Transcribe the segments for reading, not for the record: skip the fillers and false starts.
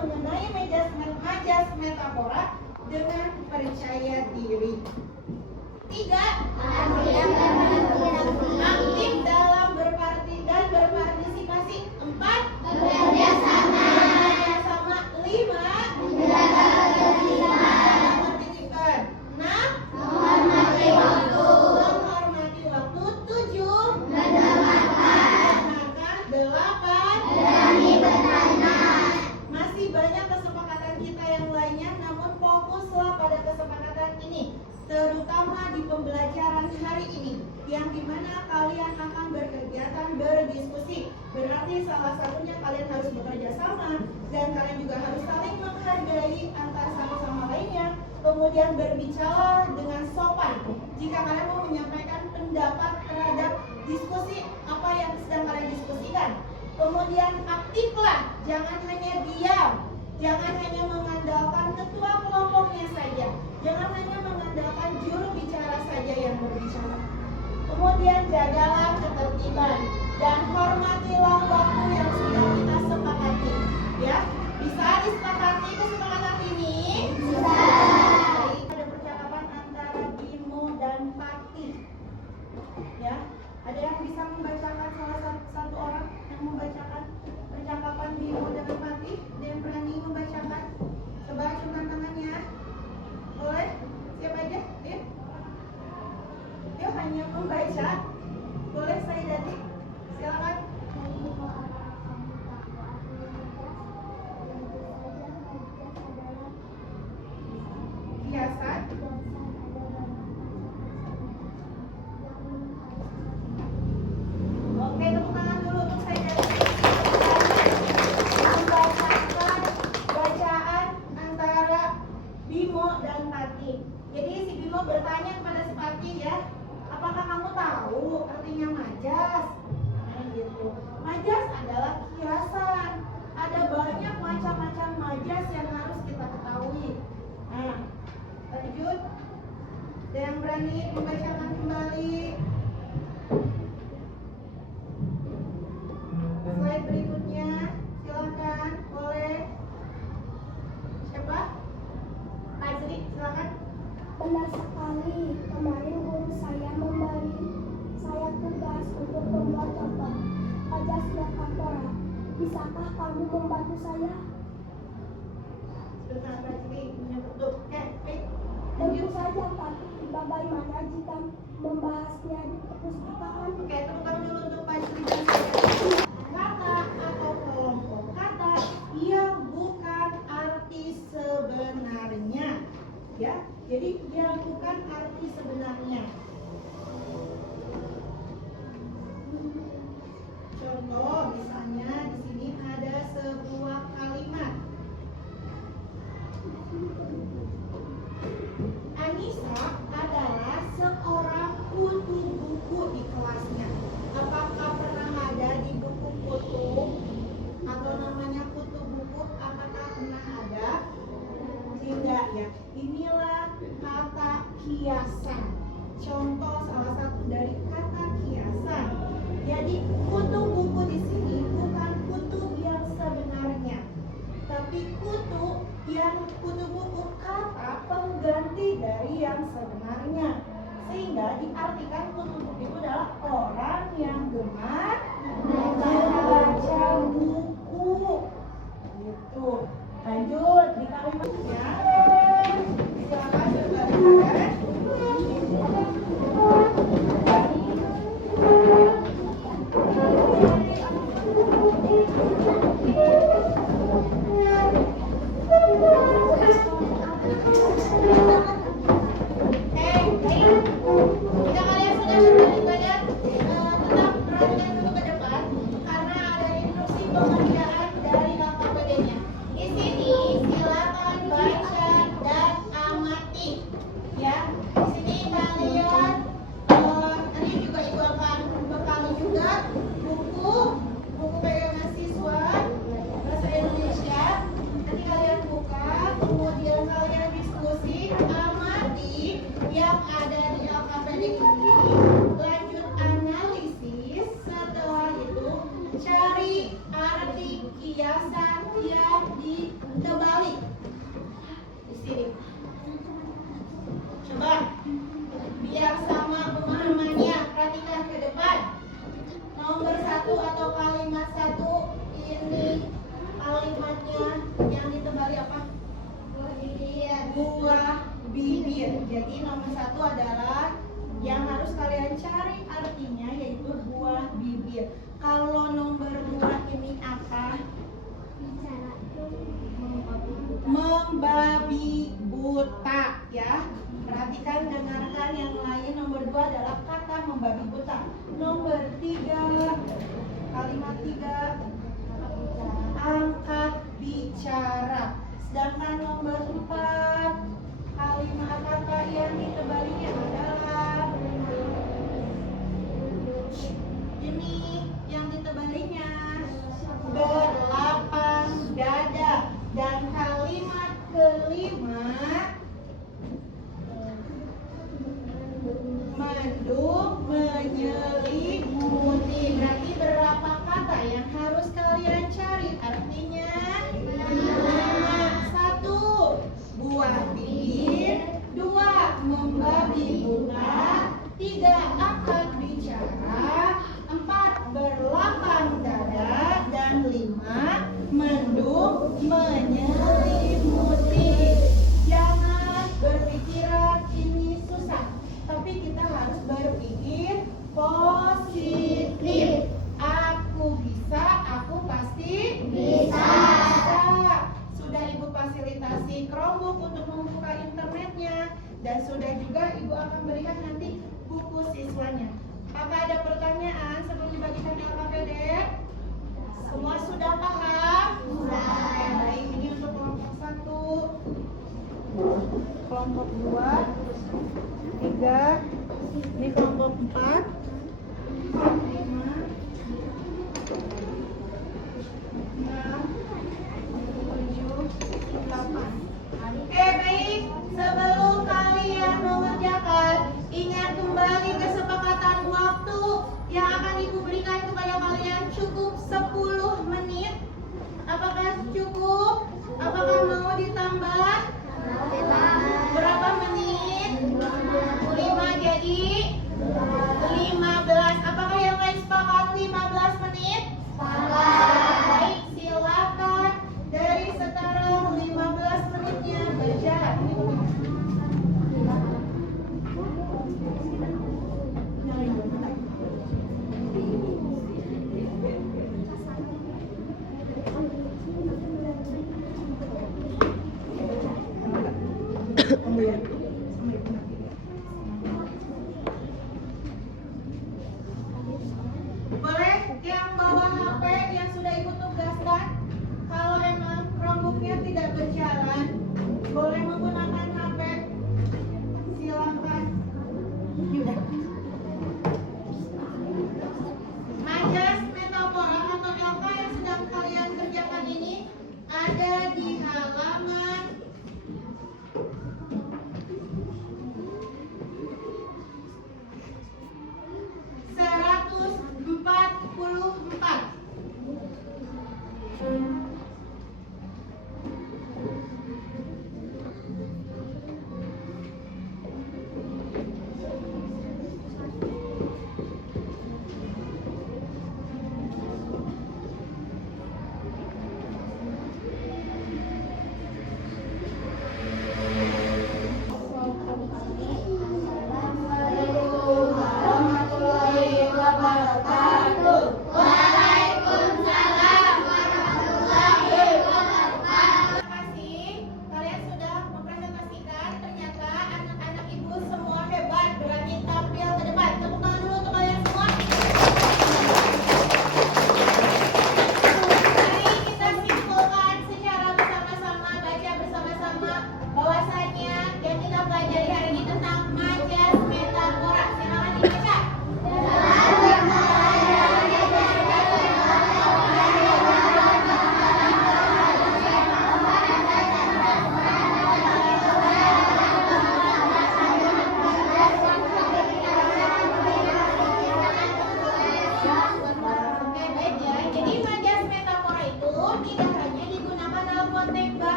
mengenai majas metafora dengan percaya diri. 3. Aktif dalam berpartisipasi. 4. Bekerja sama. 5. menghormati Tuhan. 6. menghormati waktu. 7. mendengarkan. 8. berani bertanya. Masih banyak kesepakatan kita yang lainnya, namun fokuslah pada kesepakatan ini, terutama di pembelajaran hari ini, yang dimana kalian akan berkegiatan berdiskusi. Berarti salah satunya kalian harus bekerja sama, dan kalian juga harus saling menghargai antar satu sama lainnya. Kemudian berbicara dengan sopan jika kalian mau menyampaikan pendapat terhadap diskusi apa yang sedang kalian diskusikan. Kemudian aktiflah, jangan hanya diam, jangan hanya mengandalkan ketua kelompoknya saja, jangan hanya mengandalkan juru bicara saja yang berbicara. Kemudian jagalah ketertiban dan hormatilah waktu yang sudah kita sepakati. Ya, bisa disepakati kesepakatan ini? Bisa. Ada percakapan antara Bimo dan Fatih. Ya, ada yang bisa membacakan salah satu orang yang membacakan percakapan Bimo dengan Fatih? Ada yang berani membacakan? Coba acungkan tangannya. Boleh? Siapa aja? Dia hanya membaca. Boleh saya jadi? Silakan. Hiasan. Oke, tepuk tangan dulu untuk saya jadi. Membacakan bacaan antara Bimo dan Fatih. Jadi si Bimo bertanya kepada si Fatih, ya, apakah kamu tahu artinya majas? Nah, gitu. Majas adalah kiasan. Ada banyak macam-macam majas yang harus kita ketahui. Nah, lanjut. Ada yang berani membacakan kembali? Slide berikutnya, silakan. Boleh. Siapa? Pak Zri, silakan. Benar sekali, kemarin guru saya memberi saya tugas untuk membuat contoh majas metafora. Bisakah kamu membantu saya? Sebentar, Pak Zri, menyebut. Tentu saja, tapi bagaimana jika membahasnya di perpustakaan? Oke, tepuk tangan dulu untuk Pak Zri. Kata atau kelompok kata yang bukan arti sebenarnya. Ya, jadi yang bukan arti sebenarnya. Contoh, misalnya di sini ada sebuah kalimat. Anissa adalah seorang kutu buku di kelasnya. Apakah pernah ada di buku kutu atau namanya kutu buku? Apakah pernah ada? Tidak, ya. Inilah kata kiasan. Contoh salah satu dari kata kiasan. Jadi kutu buku di sini bukan kutu yang sebenarnya, tapi kutu buku kata pengganti dari yang sebenarnya. Sehingga diartikan kutu buku itu adalah orang yang gemar membaca buku. Gitu. Lanjut di kalimatnya. Silakan coba. Jika kalian sudah beribadah, tetap perhatikan dulu ke depan karena ada instruksi pengerjaan dari KKBD-nya. Di sini silakan baca nomor 1 adalah yang harus kalian cari artinya yaitu buah bibir. Kalau nomor 2 ini apa? Bicara. Membabi buta ya. Perhatikan, dengarkan yang lain. Nomor 2 adalah kata membabi buta. Nomor 3, kalimat 3, angkat bicara. Sedangkan nomor 4, kalimat kata yang ditebalinya adalah ini yang ditebalinya berlapang dada. Dan kalimat kelima mendung menyelimuti. Berarti berapa kata yang harus kalian cari? Artinya 1 buah bibir, 2 membabi buta, 3 angkat bicara, 4 berlapang dada, dan 5 mendung menyelimuti. Jangan berpikiran ini susah, tapi kita harus berpikir positif. Aku bisa, aku pasti bisa. Sudah Ibu fasilitasi Chromebook untuk membuka internetnya, dan sudah juga Ibu akan berikan nanti buku siswanya. Apakah ada pertanyaan sebelum dibagikan LKPD? Semua sudah paham? Sudah. Baik, ini untuk kelompok 1, kelompok 2, 3, ini kelompok 4, 5, 6, 7, 8. Baik, sebelum kalian mengerjakan, ingat kembali kesepakatan waktu yang akan Ibu berikan kepada kalian cukup 10 menit. Apakah cukup? Apakah mau ditambah? Berapa menit? 5, jadi 15. Apakah yang lain sepakat 15 menit? Baik, silakan. Dari sekarang 15 menitnya berjalan. Boleh yang bawa HP yang sudah Ibu tugaskan. Kalau emang Chromebooknya tidak berjalan, boleh menggunakan HP. Silakan. Yaudah. Majas metafora atau LK yang sedang kalian kerjakan ini ada di halaman 144.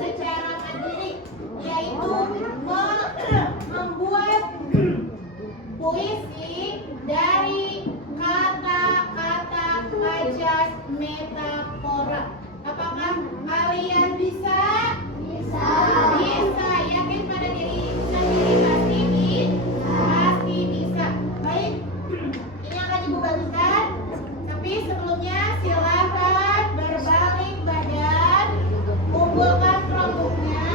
secara mandiri, yaitu membuat puisi dari kata-kata majas metafora. Apakah kalian bisa? Bisa. Bisa. Yakin pada diri sendiri pasti bisa. Baik, ini akan Ibu bagikan. Tapi sebelumnya silakan berbalik badan, kumpulkan rambutnya.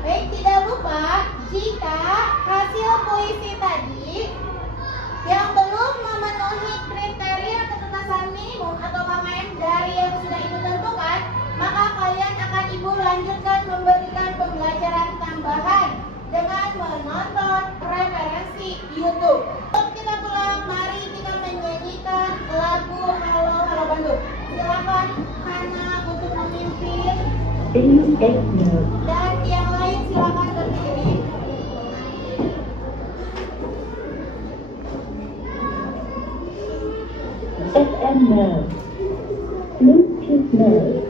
Baik, tidak lupa jika hasil puisi tadi yang belum memenuhi kriteria ketuntasan minimum atau KKM dari yang sudah Ibu tentukan, maka kalian akan Ibu lanjutkan memberikan pembelajaran tambahan dengan menonton referensi YouTube. Untuk kita pulang, mari kita menyanyikan lagu Halo Halo Bandung. Silakan Hana untuk memimpin. Dan yang lain silakan berdiri. FM mode. Bluetooth mode.